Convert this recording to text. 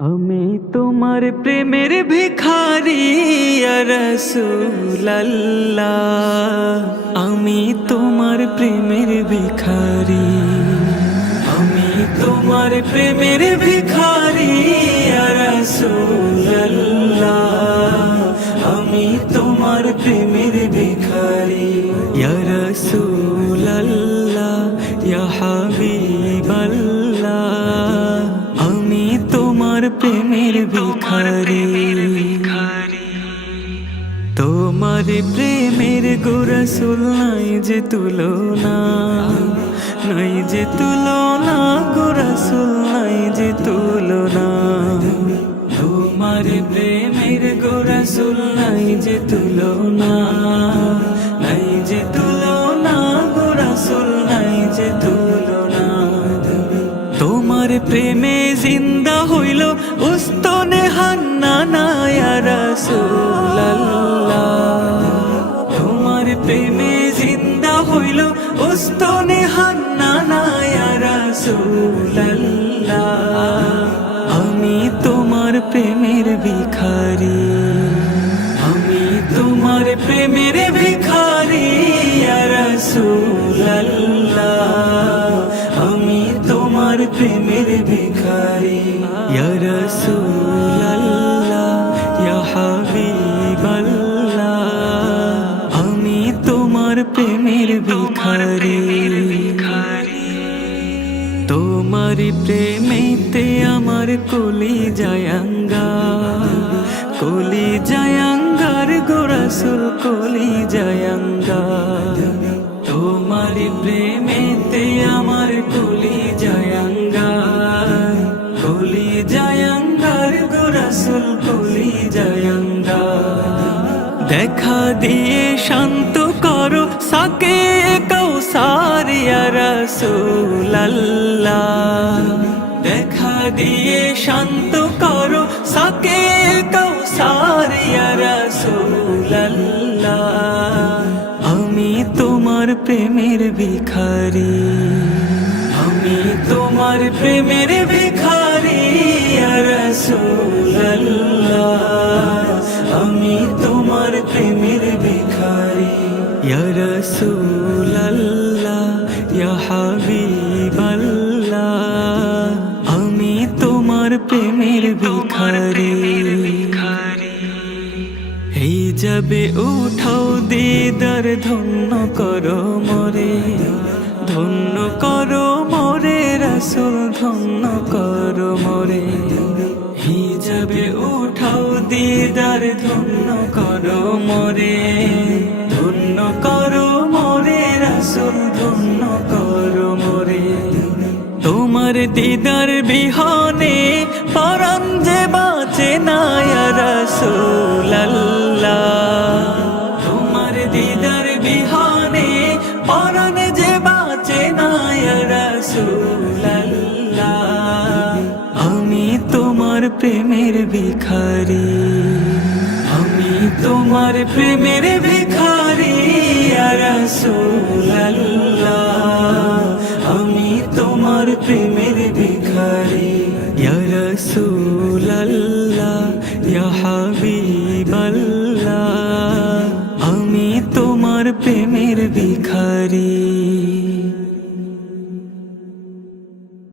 আমি তোমার প্রেমের ভিখারি ইয়া রাসূলুল্লাহ, আমি তোমার প্রেমের ভিখারি। আমি তোমার প্রেমের ভিখারি ইয়া রাসূলুল্লাহ, আমি তোমার প্রেমের ভিখারি। ইয়া রাসূলুল্লাহ ইয়া হাবিবাল্লাহ, আমি তোমার প্রেমের ভিখারি। তোমার প্রেমের গো রাসূল নাই যে তুলনা, নাই যে তুলনা গো রাসূল নাই যে তুলনা। তোমার প্রেমের গো রাসূল নাই যে তুলনা, নাই যে তুলনা গো রাসূল নাই যে তুলনা। তোমার প্রেমে জিন্দা হইল উস্তনে হান্নানা ইয়া রাসূলুল্লাহ, তোমার প্রেমে জিন্দা হইল উস্তনে হান্নানা ইয়া রাসূলুল্লাহ, আমি তোমার প্রেমের ভিখারি। আমি তোমার প্রেমের ভিখারি ইয়া রাসূলুল্লাহ, আমি তোমার প্রেমের ভিখারি। ইয়া রাসূলুল্লাহ ইয়া হাবিবাল্লাহ, আমি তোমার প্রেমের ভিখারি। তোমার প্রেমেতে আমার কলি জায়াঙ্গার, কলি জায়াঙ্গার গো রাসূল কলি জায়াঙ্গার। তোমার প্রেমেতে আমার কলি জায়াঙ্গার, কলি জায়াঙ্গার গো রাসূল কলি জায়াঙ্গার। দেখা দিয়ে শান্ত করো সাকে কাউসার ইয়া রাসূলুল্লাহ, দেখা দিয়ে শান্ত করো সাকে কাউসার ইয়া রাসূলুল্লাহ, আমি তোমার প্রেমের ভিখারি। আমি তোমার প্রেমের ভিখারি ইয়া রাসূলুল্লাহ, আমি তোমার প্রেমের ভিখারি। ইয়া রাসূলুল্লাহ ইয়া হাবিবাল্লাহ, আমি তোমার প্রেমের ভিখারি। এই যাবে উঠাও দিদার ধন্য করো মোরে, ধন্য করো মোরে রাসূল ধন্য করো মোরে। হিজাবে উঠাও দিদার ধন্য করো মোরে, ধন্য করো মোরে রাসূল ধন্য করো মোরে। তোমার দিদার বিহনে পরাণ যে বাঁচে না ইয়া রাসূলুল্লাহ, তোমার দিদার বিহনে পরাণ যে বাঁচে না ইয়া রাসূলুল্লাহ, আমি তোমার প্রেমের ভিখারি। আমি তোমার প্রেমের ভিখারি ইয়া রাসূলুল্লাহ, আমি তোমার প্রেমের ভিখারি। ইয়া রাসূলুল্লাহ ইয়া হাবিবাল্লাহ, আমি তোমার প্রেমের ভিখারি।